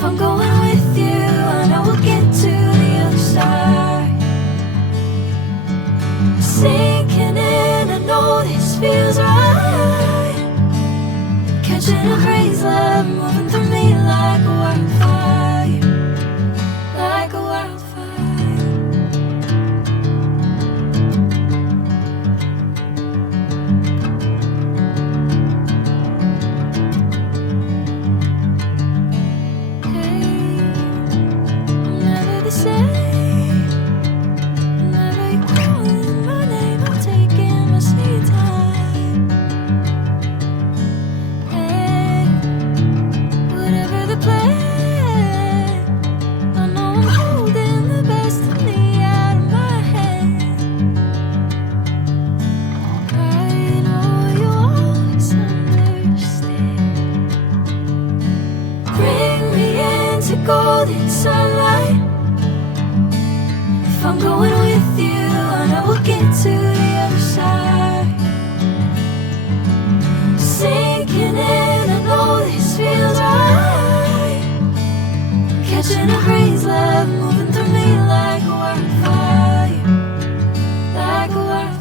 If I'm going with you, I know we'll get to the other side. Sinking in, I know this feels right. Catching a crazy love, moving through me like a wildfire, like a wildfire. Golden sunlight. If I'm going with you, I know we'll get to the other side. Sinking in, I know this feels right. Catching a crazy love, moving through me like a wildfire, like a wildfire.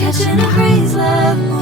Catching a crazy love.